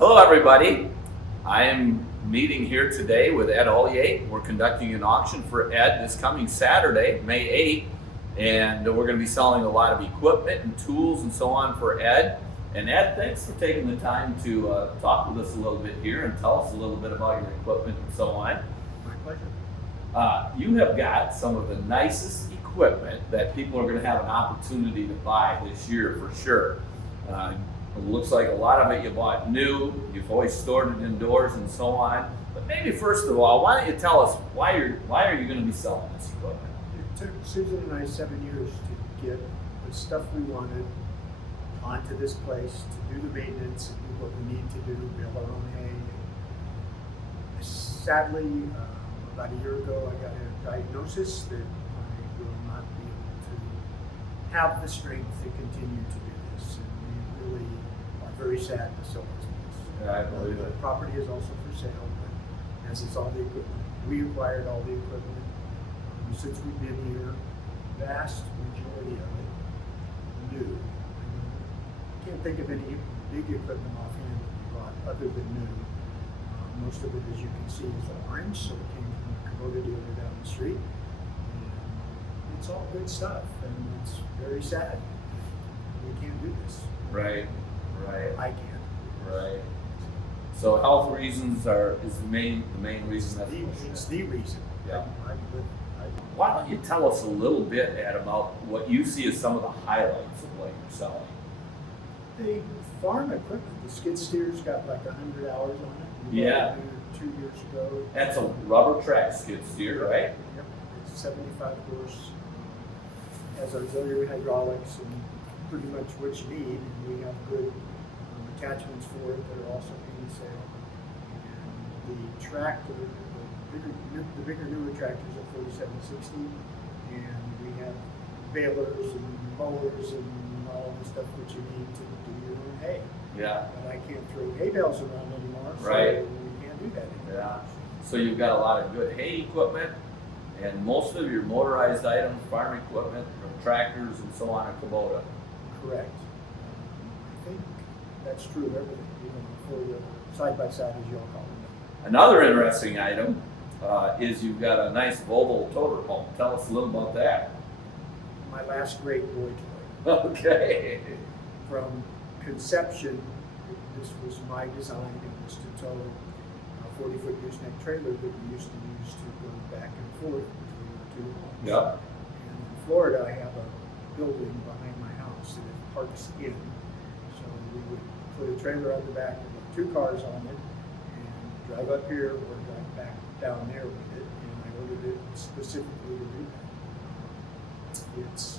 Hello everybody. I am meeting here today with Ed Ulyate. We're conducting an auction for Ed this coming Saturday, May 8th, and we're going to be selling a lot of equipment and tools and so on for Ed. And Ed, thanks for taking the time to talk with us a little bit here and tell us a little bit about your equipment and so on. My pleasure. You have got some of the nicest equipment that people are going to have an opportunity to buy this year for sure. It looks like a lot of it you bought new, you've always stored it indoors and so on. But maybe first of all, why don't you tell us why are you going to be selling this equipment? It took Susan and I 7 years to get the stuff we wanted onto this place, to do the maintenance and do what we need to do, build our own hay. Sadly, about a year ago, I got a diagnosis that I will not be able to have the strength to continue to do this. And we really are very sad to sell this place. Yeah, I believe The it. property is also for sale, but as it's all the equipment, we acquired all the equipment. Since we've been here, vast majority of it new. I can't think of any big equipment offhand that we bought other than new. Most of it, as you can see, is orange, so it came from a Kubota dealer down the street. And it's all good stuff, and it's very sad. We can't do this. Right. I can't. Right. So health reasons is the main reason. It's the reason. Yeah. I Why don't you tell us a little bit, Ed, about what you see as some of the highlights of what you're selling? The farm equipment, the skid steer's got like 100 hours on it. We Yeah. bought it 2 years ago. That's a rubber track skid steer, right? Yep, it's 75 horse. Has auxiliary hydraulics and pretty much what you need. And we have good attachments for it that are also being sale. And the tractor, the bigger newer tractors are 4760, and we have balers and mowers and all the stuff that you need to do your own hay. Yeah. But I can't throw hay bales around anymore, so Right. we can't do that anymore. Yeah. So you've got a lot of good hay equipment, and most of your motorized items, farm equipment, from tractors and so on, are Kubota. Correct. I think that's true of everything, even for the side-by-side, as you all call them. Another interesting item is you've got a nice Volvo toter home. Tell us a little about that. My last great boy toy. Okay. From conception, this was my design. It was to tow a 40-foot gooseneck trailer that we used to use to go back and forth between the two homes. Yep. And in Florida, I have a building behind my house that it parks in. So we would put a trailer on the back and put 2 cars on it and drive up here or drive back down there with it. And I ordered it specifically to do that. It's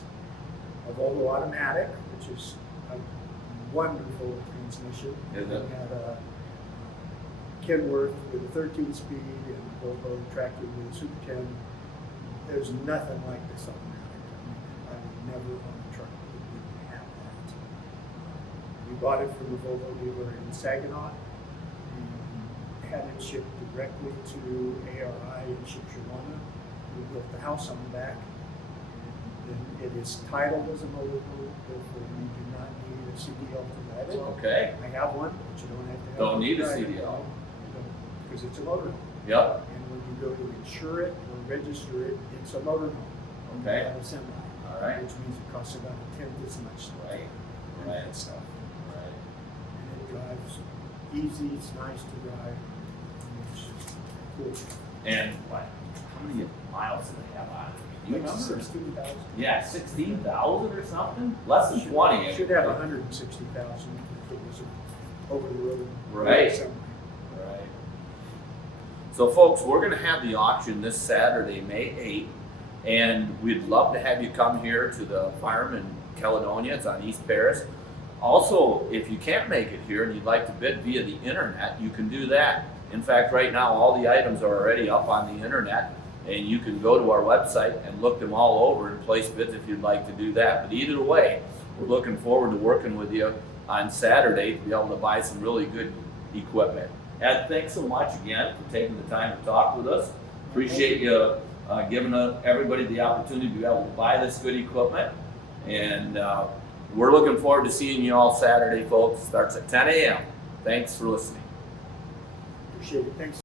a Volvo Automatic, which is a wonderful transmission. Is it? We had a Kenworth with a 13-speed and Volvo tractor with a Super 10. There's nothing like this automatic. I would never own a truck that didn't have that. We bought it from the Volvo dealer in Saginaw and had it shipped directly to ARI in Shipshawana. We built the house on the back. And it is titled as a motorhome, therefore you do not need a CDL to drive it. Okay. I have one, but you don't have to have Don't one need to a drive it. CDL. No, you don't, because it's a motorhome. Yep. And when you go to insure it or register it, it's a motorhome. Okay. Not a semi. All right. Which means it costs about a tenth as much. Right. And Right. that stuff. Right. And it drives easy, it's nice to drive, and it's just cool. And what? How many miles do they have on it? Do you Like remember? 16,000. Yeah, 16,000 or something? Less than 20. Should have 160,000 if it was over the road. Right. Somewhere. Right. So folks, we're going to have the auction this Saturday, May 8th, and we'd love to have you come here to the farm in Caledonia. It's on East Paris. Also, if you can't make it here and you'd like to bid via the internet, you can do that. In fact, right now, all the items are already up on the internet, and you can go to our website and look them all over and place bids if you'd like to do that. But either way, we're looking forward to working with you on Saturday to be able to buy some really good equipment. Ed, thanks so much again for taking the time to talk with us. Appreciate you giving everybody the opportunity to be able to buy this good equipment. And we're looking forward to seeing you all Saturday, folks. Starts at 10 a.m. Thanks for listening. Appreciate it. Thanks.